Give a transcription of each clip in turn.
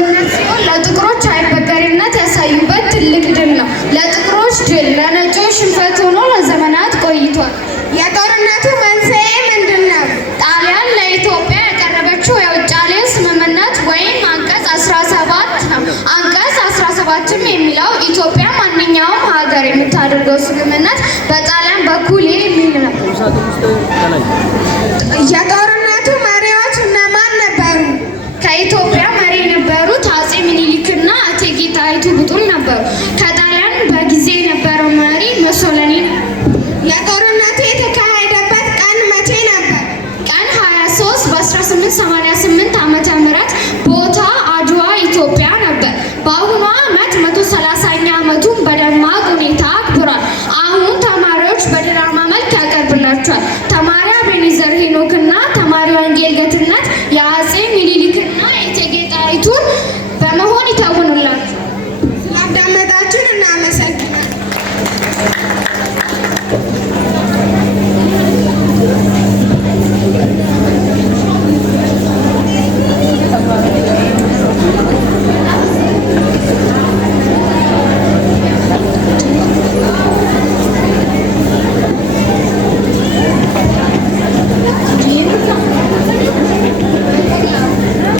ጦርነት ሲሆን ለጥቁሮች አይበገሬነት ያሳዩበት ትልቅ ድል ነው። ለጥቁሮች ድል፣ ለነጮች ሽንፈት ሆኖ ለዘመናት ቆይቷል። የጦርነቱ መንስኤ ምንድን ነው? ጣሊያን ለኢትዮጵያ ያቀረበችው የውጫሌ ስምምነት ወይም አንቀጽ 17 ነው። አንቀጽ 17ም የሚለው ኢትዮጵያ ማንኛውም ሀገር የምታደርገው ስምምነት በጣሊያን በኩል የሚል ነው። የጦርነቱ መሪዎች እነማን ነበሩ? ከኢትዮጵያ መሪ የነበሩት አጼ ሚኒሊክና እቴጌ ጣይቱ ብጡል ነበሩ። ከጣሊያን በጊዜ የነበረው መሪ ሙሶሊኒ። የጦርነቱ የተካሄደበት ቀን መቼ ነበር? ቀን 23 በ1888 ዓመተ ምህረት ቦታ አድዋ ኢትዮጵያ ነበር። በአሁኑ ዓመት 130ኛ ዓመቱን በደማቅ ሁኔታ አክብሯል። አሁን ተማሪዎች በድራማ መልክ ያቀርብላቸዋል። ተማሪ አቤኔዘር ሄኖክና ተማሪ ወንጌል ገትነት የአጼ ሚኒሊክና የእቴጌ ጣይቱን በመሆን ይተውኑላቸዋል። ስላዳመጣችሁን እናመሰግናለን።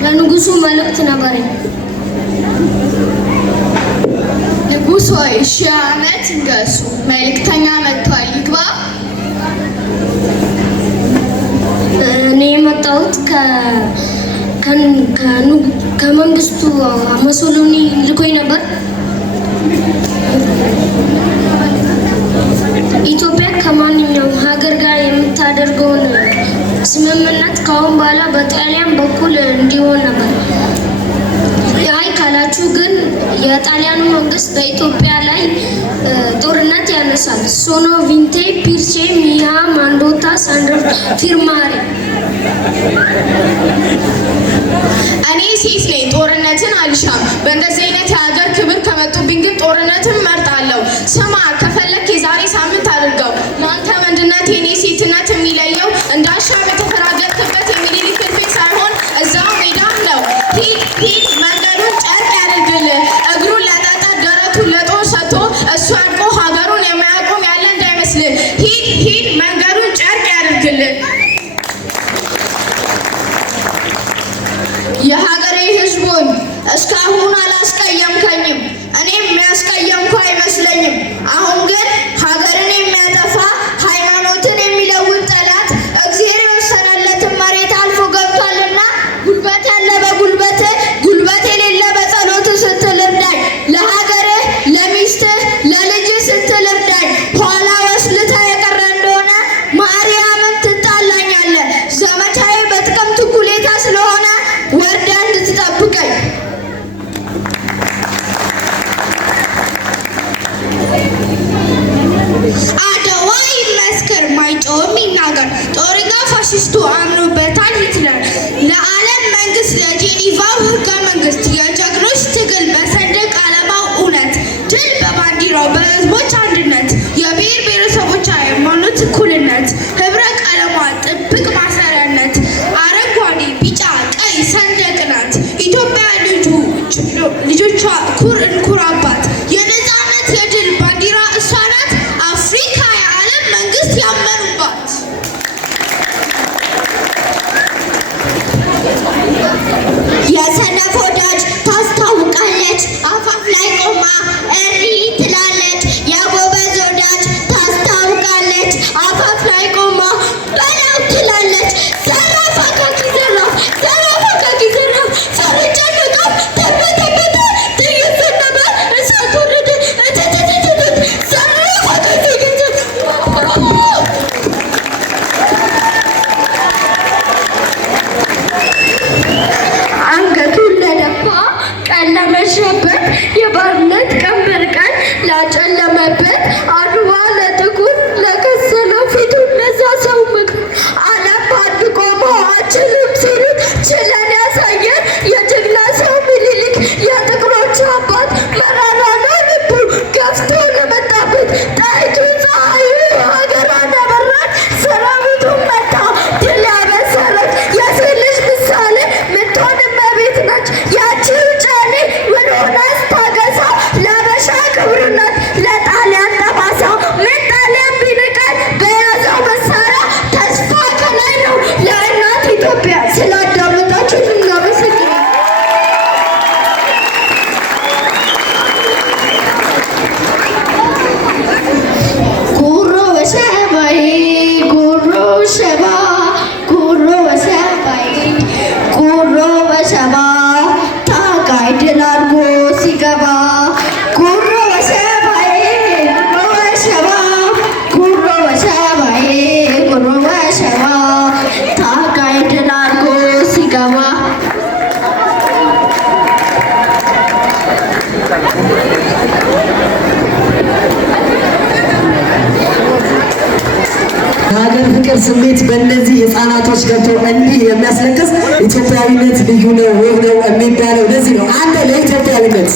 ለንጉሱ መልእክት ነበረኝ። ንጉሥ ሆይ 1000 ዓመት ይንገሱ። መልእክተኛ መጥቷል፣ ይግባ። እኔ የመጣሁት ከመንግስቱ ሙሶሊኒ ልኮኝ ነበር። ኢትዮጵያ ከማንኛውም ሀገር ጋር የምታደርገውን ስምምነት ከአሁን በኋላ በጣሊያን በኩል እንዲሆን ነበር። አይ ካላችሁ ግን የጣሊያኑ መንግስት በኢትዮጵያ ላይ ጦርነት ያነሳል። ሶኖ ቪንቴ ፒርቼ ሚያ ማንዶታ ሳንደር ፊርማሪ። እኔ ሴት ነኝ፣ ጦርነትን አልሻም። በእንደዚህ አይነት የሀገር ክብር ከመጡብኝ ግን ጦርነትን መርጣለሁ። ስማ፣ ከፈለክ የዛሬ ሳምንት አድርገው። ለአንተ ወንድነት የኔ ሴትነት የሚለየው እንዳሻም የተፈራገጥክበት የሚኒሊክ ፊት ሳይሆን እዛው ሜዳም ነው። ሂድ ሂድ፣ መንገዱን ጨርቅ ያድርግልህ። እግሩን ለጠጠር ደረቱን ለጦር ሰጥቶ እሱ አድቆ ሀገሩን የማያቆም ያለ እንዳይመስልህ። ሂድ ሂድ፣ መንገዱን ጨርቅ ያድርግልህ። የሀገሬ ህዝቡን እስካሁን አላስቀየምከኝም፣ እኔም የሚያስቀየምኩ አይመስለኝም። አሁን ግን ሀገርን የሚያጠፋ ሃይማኖትን የሚለውጥ ጠላት እግዚአብሔር የወሰነለትን መሬት አልፎ ገብቷልና ጉልበት ያለ በጉልበት ጉልበት የሌለ በጸሎት ስትል እርዳኝ። ለሀገርህ ለሚስትህ ለልጅህ ስትል እርዳኝ። ኋላ ወስልታ የቀረ እንደሆነ ማርያምን ትጣላኛለህ። ዘመቻዬ በጥቅምት እኩሌታ ስለሆነ ወርዳ እንድትጠብቀኝ። አድዋ ይመስክር፣ ማይጮህም ይናገር። ጦርና ፋሽስቱ አምኖበታል ሂትለር። ለዓለም መንግስት ለጄኔቫው ህገ መንግስት የጀግኖች ትግል በሰንደቅ ዓላማው እውነት ድል በባንዲራው በህዝቦች አንድነት የብሔር ብሔረሰቦች ሃይማኖት እኩልነት ህብረ ቀለሟ ጥብቅ ማሰሪያነት አረንጓዴ ቢጫ ቀይ ሰንደቅ ናት። ኢትዮጵያ ልጆቿ እንኩራባት። የነፃነት የድል ባንዲራ እሷ ናት። አፍሪካ የዓለም መንግስት ያመኑባት። የሰነፍ ወዳጅ ታስታውቃለች፣ አፋፍ ላይ ቆማ እሪ ትላለች። የጎበዝ ወዳጅ ታስታውቃለች፣ አፋፍ ላይ ቆማ በላው ትላለች። ዘራፍ አካኪ ዘራፍ፣ ዘራፍ አካኪ ዘራፍ። ፈረንጅ ነቃው ተበተበተ፣ ጥይት ዘነበ፣ እሳት ወረደ። ዘራፍ አካኪ አንገቱን ለደፋ ቀን ለመሸበት የባርነት ቀንበር እናቶች ገብቶ እንዲህ የሚያስለቅስ ኢትዮጵያዊነት ልዩ ነው ውብ ነው የሚባለው ለዚህ ነው። አንተ ለኢትዮጵያዊነት